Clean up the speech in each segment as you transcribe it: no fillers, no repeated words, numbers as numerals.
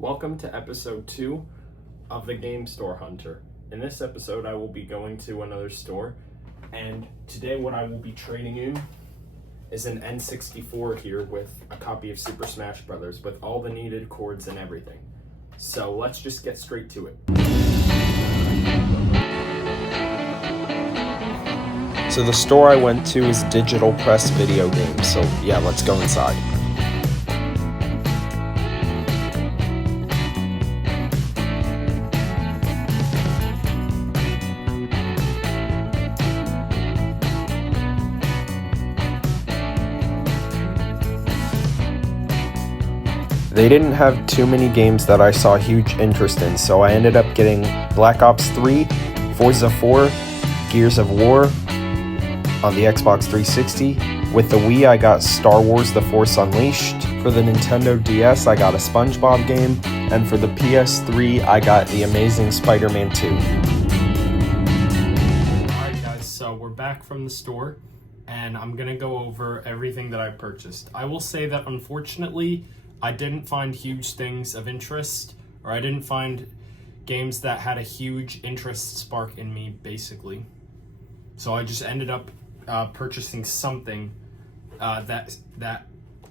Welcome to episode 2 of the Game Store Hunter. In this episode, I will be going to another store, and today what I will be trading in is an N64 here with a copy of Super Smash Bros. With all the needed cords and everything. So let's just get straight to it. So the store I went to is Digital Press Video Games, so yeah, let's go inside. They didn't have too many games that I saw huge interest in, so I ended up getting Black Ops 3, Forza 4, Gears of War on the Xbox 360. With the Wii, I got Star Wars The Force Unleashed. For the Nintendo DS, I got a SpongeBob game. And for the PS3, I got The Amazing Spider-Man 2. Alright guys, so we're back from the store, and I'm going to go over everything that I purchased. I will say that unfortunately, I didn't find huge things of interest, or I didn't find games that had a huge interest spark in me, basically. So I just ended up purchasing something that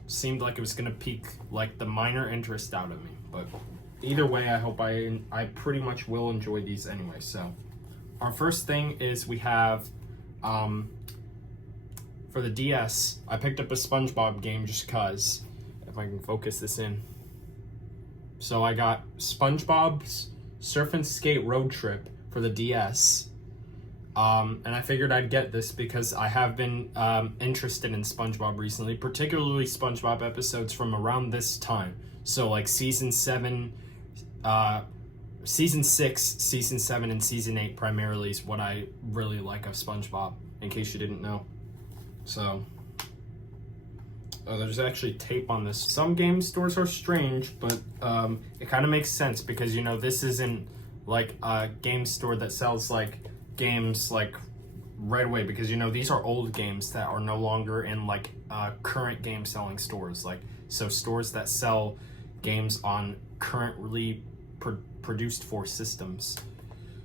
seemed like it was going to pique like the minor interest out of me. But either way, I hope I pretty much will enjoy these anyway. So our first thing is we have for the DS, I picked up a SpongeBob game just because. If I can focus this in. So I got SpongeBob's Surf and Skate Road Trip for the DS. And I figured I'd get this because I have been interested in SpongeBob recently, particularly SpongeBob episodes from around this time. So like season 6, season 7, and season 8 primarily is what I really like of SpongeBob, in case you didn't know. So there's actually tape on this. Some game stores are strange, but it kind of makes sense because, you know, this isn't like a game store that sells like games like right away, because, you know, these are old games that are no longer in like current game selling stores. Like, so stores that sell games on currently produced for systems.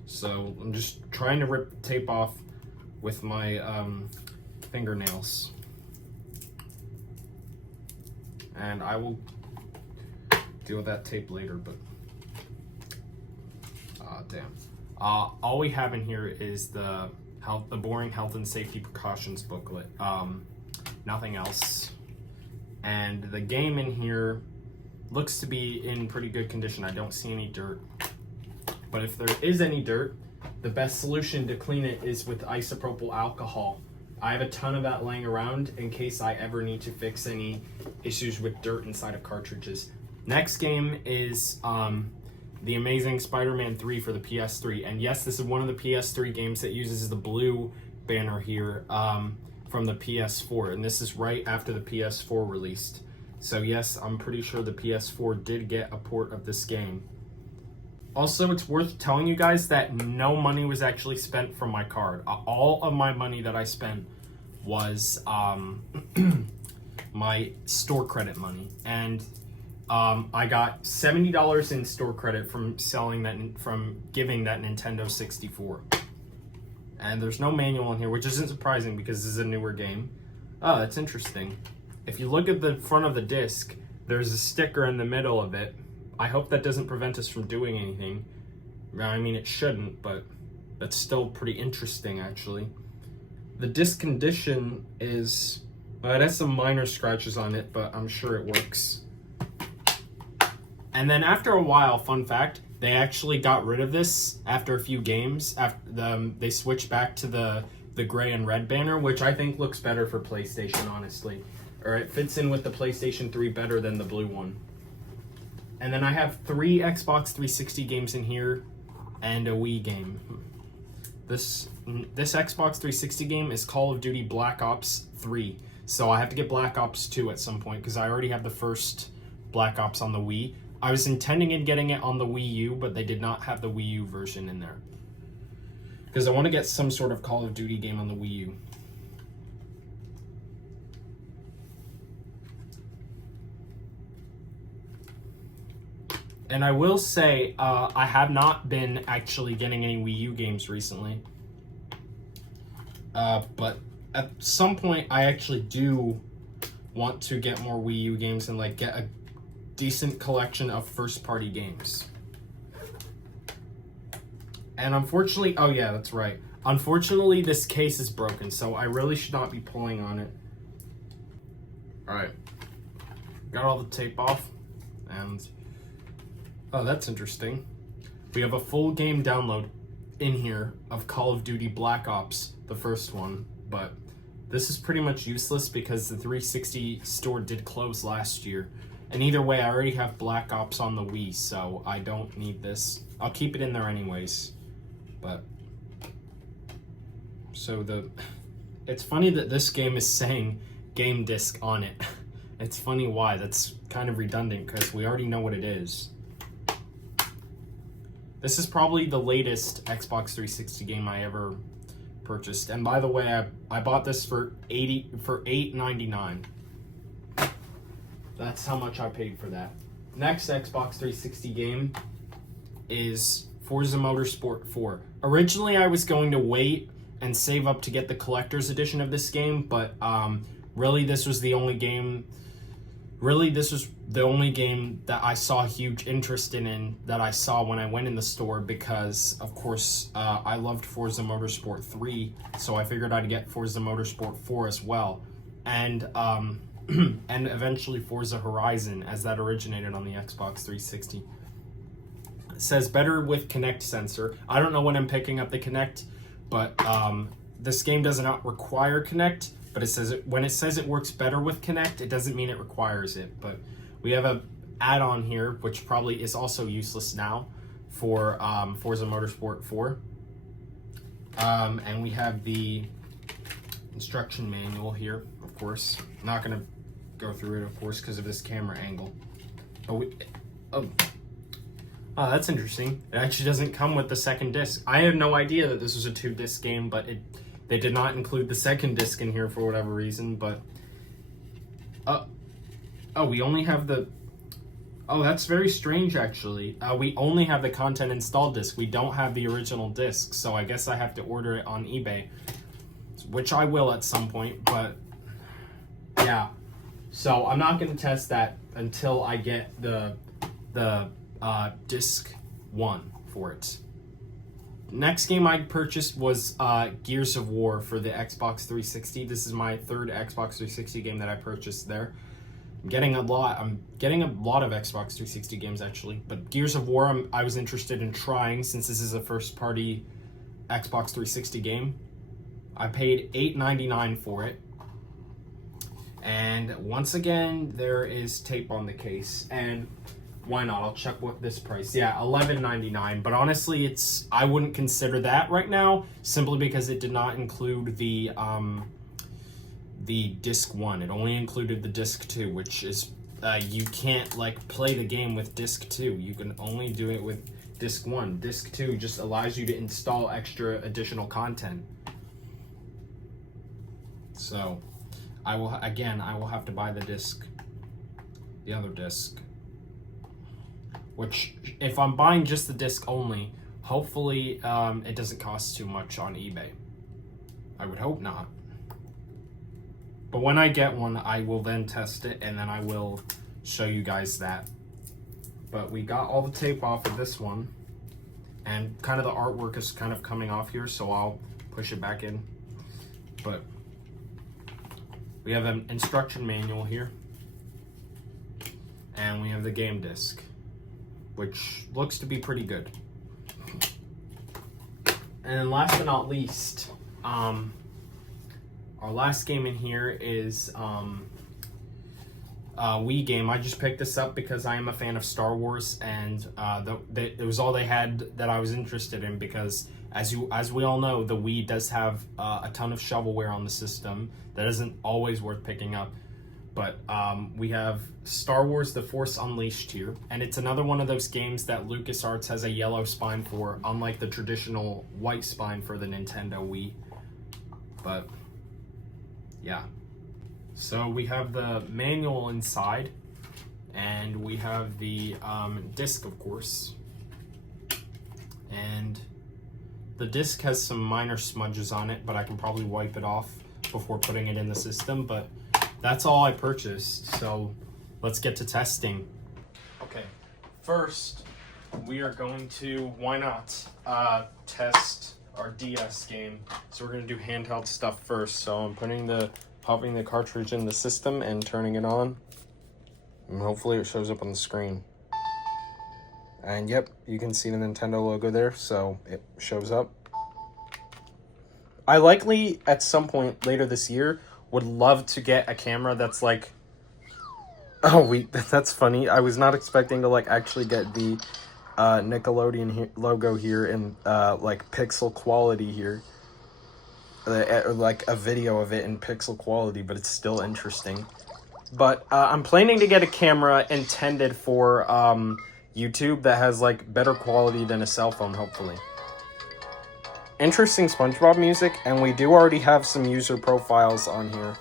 So I'm just trying to rip the tape off with my fingernails. And I will deal with that tape later, but damn. All we have in here is the boring health and safety precautions booklet. Nothing else. And the game in here looks to be in pretty good condition. I don't see any dirt. But if there is any dirt, the best solution to clean it is with isopropyl alcohol. I have a ton of that laying around in case I ever need to fix any issues with dirt inside of cartridges. Next game is The Amazing Spider-Man 3 for the PS3. And yes, this is one of the PS3 games that uses the blue banner here from the PS4. And this is right after the PS4 released. So yes, I'm pretty sure the PS4 did get a port of this game. Also, it's worth telling you guys that no money was actually spent from my card. All of my money that I spent was my store credit money. And I got $70 in store credit from giving that Nintendo 64. And there's no manual in here, which isn't surprising because this is a newer game. Oh, that's interesting. If you look at the front of the disc, there's a sticker in the middle of it. I hope that doesn't prevent us from doing anything. I mean, it shouldn't, but that's still pretty interesting, actually. The disc condition is... it has some minor scratches on it, but I'm sure it works. And then after a while, fun fact, they actually got rid of this after a few games. They switched back to the gray and red banner, which I think looks better for PlayStation, honestly. Or it fits in with the PlayStation 3 better than the blue one. And then I have 3 Xbox 360 games in here and a Wii game. This Xbox 360 game is Call of Duty Black Ops 3. So I have to get Black Ops 2 at some point because I already have the first Black Ops on the Wii. I was intending on getting it on the Wii U, but they did not have the Wii U version in there. Because I want to get some sort of Call of Duty game on the Wii U. And I will say, I have not been actually getting any Wii U games recently. But at some point, I actually do want to get more Wii U games and like get a decent collection of first-party games. And unfortunately, oh yeah, that's right. Unfortunately, this case is broken, so I really should not be pulling on it. Alright. Got all the tape off, and oh, that's interesting. We have a full game download in here of Call of Duty Black Ops, the first one, but this is pretty much useless because the 360 store did close last year. And either way, I already have Black Ops on the Wii, so I don't need this. I'll keep it in there anyways. But so it's funny that this game is saying game disc on it. It's funny why. That's kind of redundant because we already know what it is. This is probably the latest Xbox 360 game I ever purchased. And by the way, I bought this for $8.99. That's how much I paid for that. Next Xbox 360 game is Forza Motorsport 4. Originally, I was going to wait and save up to get the collector's edition of this game, but really this was the only game that I saw huge interest in that I saw when I went in the store because, of course, I loved Forza Motorsport 3, so I figured I'd get Forza Motorsport 4 as well. And and eventually Forza Horizon, as that originated on the Xbox 360. It says better with Kinect sensor. I don't know when I'm picking up the Kinect, but this game does not require Kinect, but when it says it works better with Kinect, it doesn't mean it requires it. But we have a add-on here, which probably is also useless now for Forza Motorsport 4. And we have the instruction manual here, of course. I'm not going to go through it, of course, because of this camera angle. Oh, that's interesting. It actually doesn't come with the second disc. I had no idea that this was a 2-disc game, but they did not include the second disc in here for whatever reason, but we only have the that's very strange actually. We only have the content installed disc. We don't have the original disc, so I guess I have to order it on eBay, which I will at some point, but yeah. So I'm not going to test that until I get the disc 1 for it. Next game I purchased was Gears of War for the Xbox 360. This is my third Xbox 360 game that I purchased there. I'm getting a lot of Xbox 360 games actually, but Gears of War I was interested in trying since this is a first-party Xbox 360 game. I paid $8.99 for it. And once again, there is tape on the case, and why not? I'll check what this price. Yeah, $11.99. But honestly, I wouldn't consider that right now, simply because it did not include the disc 1. It only included the disc 2, which is you can't like play the game with disc 2. You can only do it with disc 1. Disc 2 just allows you to install extra additional content. So I will have to buy the other disc. Which, if I'm buying just the disc only, hopefully it doesn't cost too much on eBay. I would hope not. But when I get one, I will then test it, and then I will show you guys that. But we got all the tape off of this one, and kind of the artwork is kind of coming off here, so I'll push it back in. But we have an instruction manual here, and we have the game disc, which looks to be pretty good. And last but not least, our last game in here is Wii game. I just picked this up because I am a fan of Star Wars, and it was all they had that I was interested in, because as we all know, the Wii does have a ton of shovelware on the system that isn't always worth picking up. But we have Star Wars The Force Unleashed here, and it's another one of those games that LucasArts has a yellow spine for, unlike the traditional white spine for the Nintendo Wii. But yeah, so we have the manual inside, And we have the disc, of course. And the disc has some minor smudges on it, but I can probably wipe it off before putting it in the system. But that's all I purchased, so let's get to testing. Okay, first we are going to, why not, test our DS game. So we're gonna do handheld stuff first. So I'm popping the cartridge in the system and turning it on. And hopefully it shows up on the screen. And yep, you can see the Nintendo logo there, so it shows up. I likely, at some point later this year, would love to get a camera that's like... Oh, wait, that's funny. I was not expecting to, like, actually get the Nickelodeon logo here in, like, pixel quality here. Or, like, a video of it in pixel quality, but it's still interesting. But I'm planning to get a camera intended for YouTube that has, like, better quality than a cell phone, hopefully. Interesting SpongeBob music, and we do already have some user profiles on here.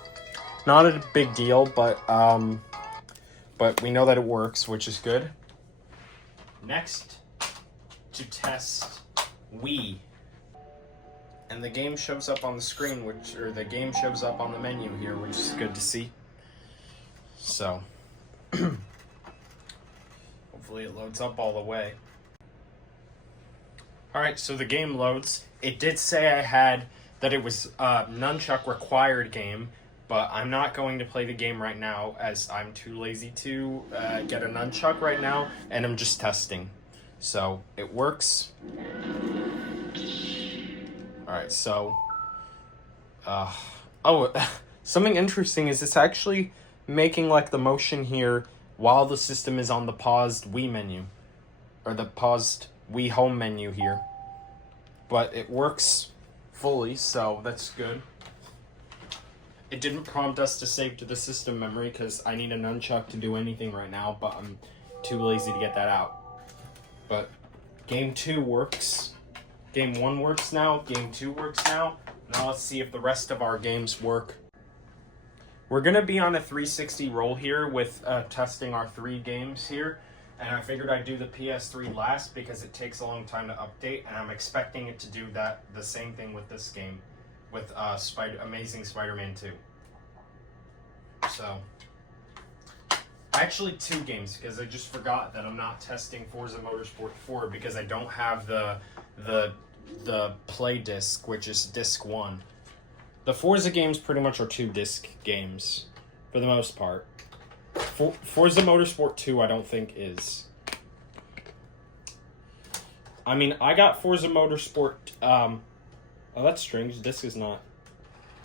Not a big deal, but we know that it works, which is good. Next, to test Wii. And the game shows up on the screen, or the game shows up on the menu here, which is good to see. So, hopefully it loads up all the way. Alright, so the game loads. It did say that it was a nunchuck required game, but I'm not going to play the game right now as I'm too lazy to get a nunchuck right now, and I'm just testing. So, it works. Alright, so... something interesting is it's actually making, like, the motion here while the system is on the paused Wii menu. Or the paused Wii home menu here. But it works fully, so that's good. It didn't prompt us to save to the system memory because I need a nunchuck to do anything right now, but I'm too lazy to get that out. But game 2 works. Game 1 works now. Game 2 works now. Now let's see if the rest of our games work. We're going to be on a 360 roll here with testing our 3 games here. And I figured I'd do the PS3 last because it takes a long time to update. And I'm expecting it to do the same thing with this game. With Amazing Spider-Man 2. So, actually 2 games, because I just forgot that I'm not testing Forza Motorsport 4 because I don't have the play disc, which is disc 1. The Forza games pretty much are 2 disc games, for the most part. Forza Motorsport 2 I don't think is. I mean, I got Forza Motorsport, oh, that's strange. Disc is not...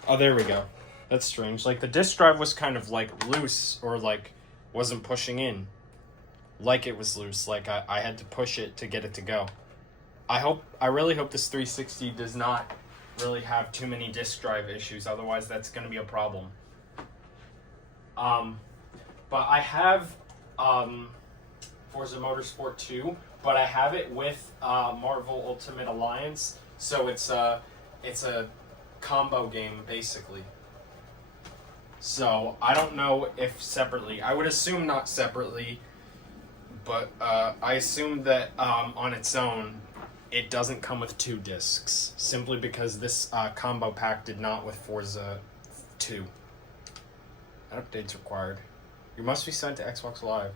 Oh, there we go. That's strange. Like, the disc drive was kind of, like, loose, or, like, wasn't pushing in. Like it was loose. Like, I had to push it to get it to go. I really hope this 360 does not really have too many disc drive issues. Otherwise, that's going to be a problem. But I have, Forza Motorsport 2, but I have it with, Marvel Ultimate Alliance. So it's a combo game, basically. So, I don't know if separately. I would assume not separately, but I assume that on its own, it doesn't come with 2 discs, simply because this combo pack did not with Forza 2. Updates required. You must be sent to Xbox Live.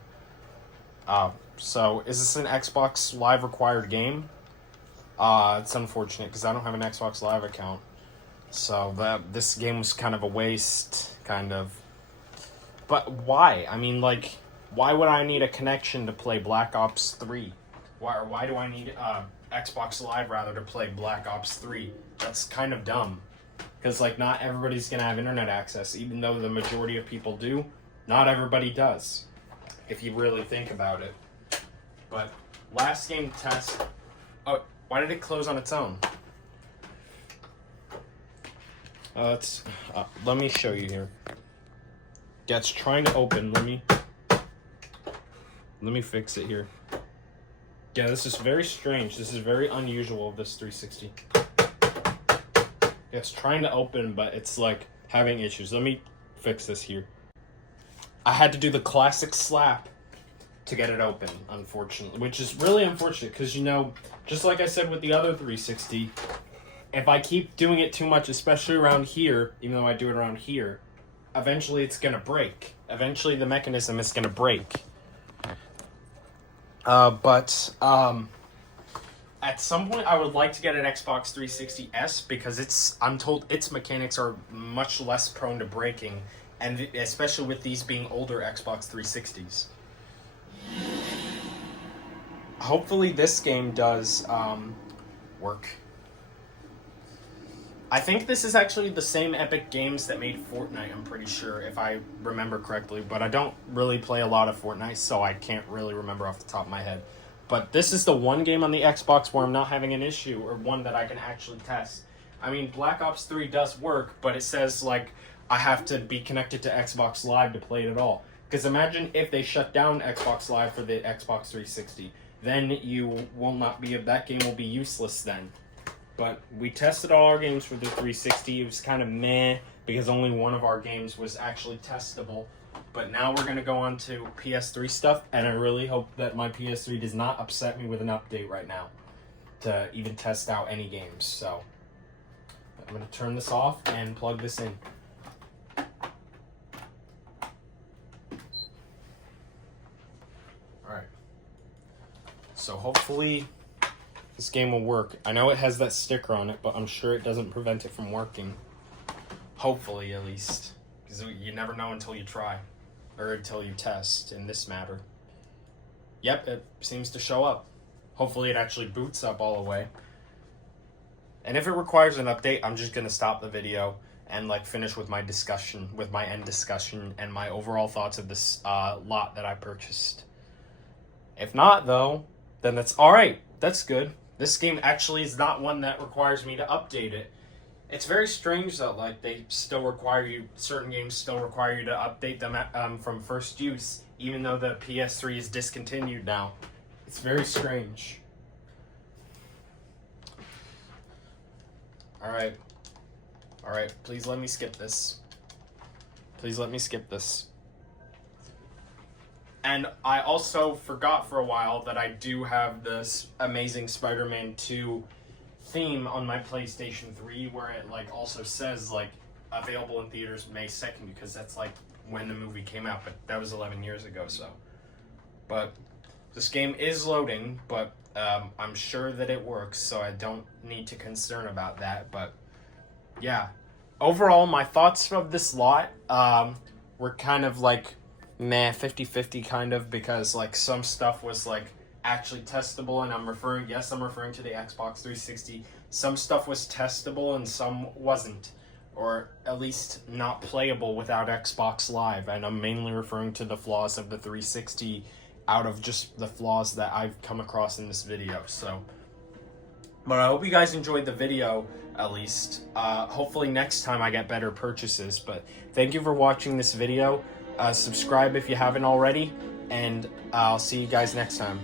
So, is this an Xbox Live required game? It's unfortunate because I don't have an Xbox Live account. So this game was kind of a waste, kind of. But why? I mean, like, why would I need a connection to play Black Ops 3? Why do I need Xbox Live, rather, to play Black Ops 3? That's kind of dumb. Because, like, not everybody's going to have internet access. Even though the majority of people do, not everybody does. If you really think about it. But, last game test... Oh, why did it close on its own? Let me show you here. Yeah, it's trying to open. Let me fix it here. Yeah, this is very strange. This is very unusual of this 360. Yeah, it's trying to open, but it's like having issues. Let me fix this here. I had to do the classic slap to get it open, unfortunately, which is really unfortunate because, you know, just like I said with the other 360, if I keep doing it too much, especially around here, even though I do it around here, eventually it's going to break. Eventually the mechanism is going to break. But at some point I would like to get an Xbox 360S because I'm told its mechanics are much less prone to breaking, and especially with these being older Xbox 360s. Hopefully this game does work. I think this is actually the same Epic Games that made Fortnite, I'm pretty sure, if I remember correctly. But I don't really play a lot of Fortnite, so I can't really remember off the top of my head. But this is the one game on the Xbox where I'm not having an issue, or one that I can actually test. I mean, Black Ops 3 does work, but it says, like, I have to be connected to Xbox Live to play it at all. Because imagine if they shut down Xbox Live for the Xbox 360. Then you will not be... that game will be useless then. But we tested all our games for the 360. It was kind of meh, because only one of our games was actually testable. But now we're going to go on to PS3 stuff, and I really hope that my PS3 does not upset me with an update right now to even test out any games. So I'm going to turn this off and plug this in. Alright. So hopefully this game will work. I know it has that sticker on it, but I'm sure it doesn't prevent it from working. Hopefully, at least. Because you never know until you try. Or until you test, in this matter. Yep, it seems to show up. Hopefully it actually boots up all the way. And if it requires an update, I'm just going to stop the video and like finish with my discussion, with my end discussion, and my overall thoughts of this lot that I purchased. If not, though, then that's alright. That's good. This game actually is not one that requires me to update it. It's very strange that, like, they still require you, certain games still require you to update them from first use, even though the PS3 is discontinued now. It's very strange. Alright. Alright, please let me skip this. Please let me skip this. And I also forgot for a while that I do have this Amazing Spider-Man 2 theme on my PlayStation 3, where it like also says like available in theaters May 2nd, because that's like when the movie came out, but that was 11 years ago. So, but this game is loading, but I'm sure that it works, so I don't need to concern about that. But yeah, overall my thoughts of this lot were kind of like meh, 50-50 kind of, because like some stuff was like actually testable, and I'm referring to the Xbox 360. Some stuff was testable and some wasn't, or at least not playable without Xbox Live, and I'm mainly referring to the flaws of the 360 out of just the flaws that I've come across in this video. So, but I hope you guys enjoyed the video, at least. Hopefully next time I get better purchases, but thank you for watching this video. Subscribe if you haven't already, and I'll see you guys next time.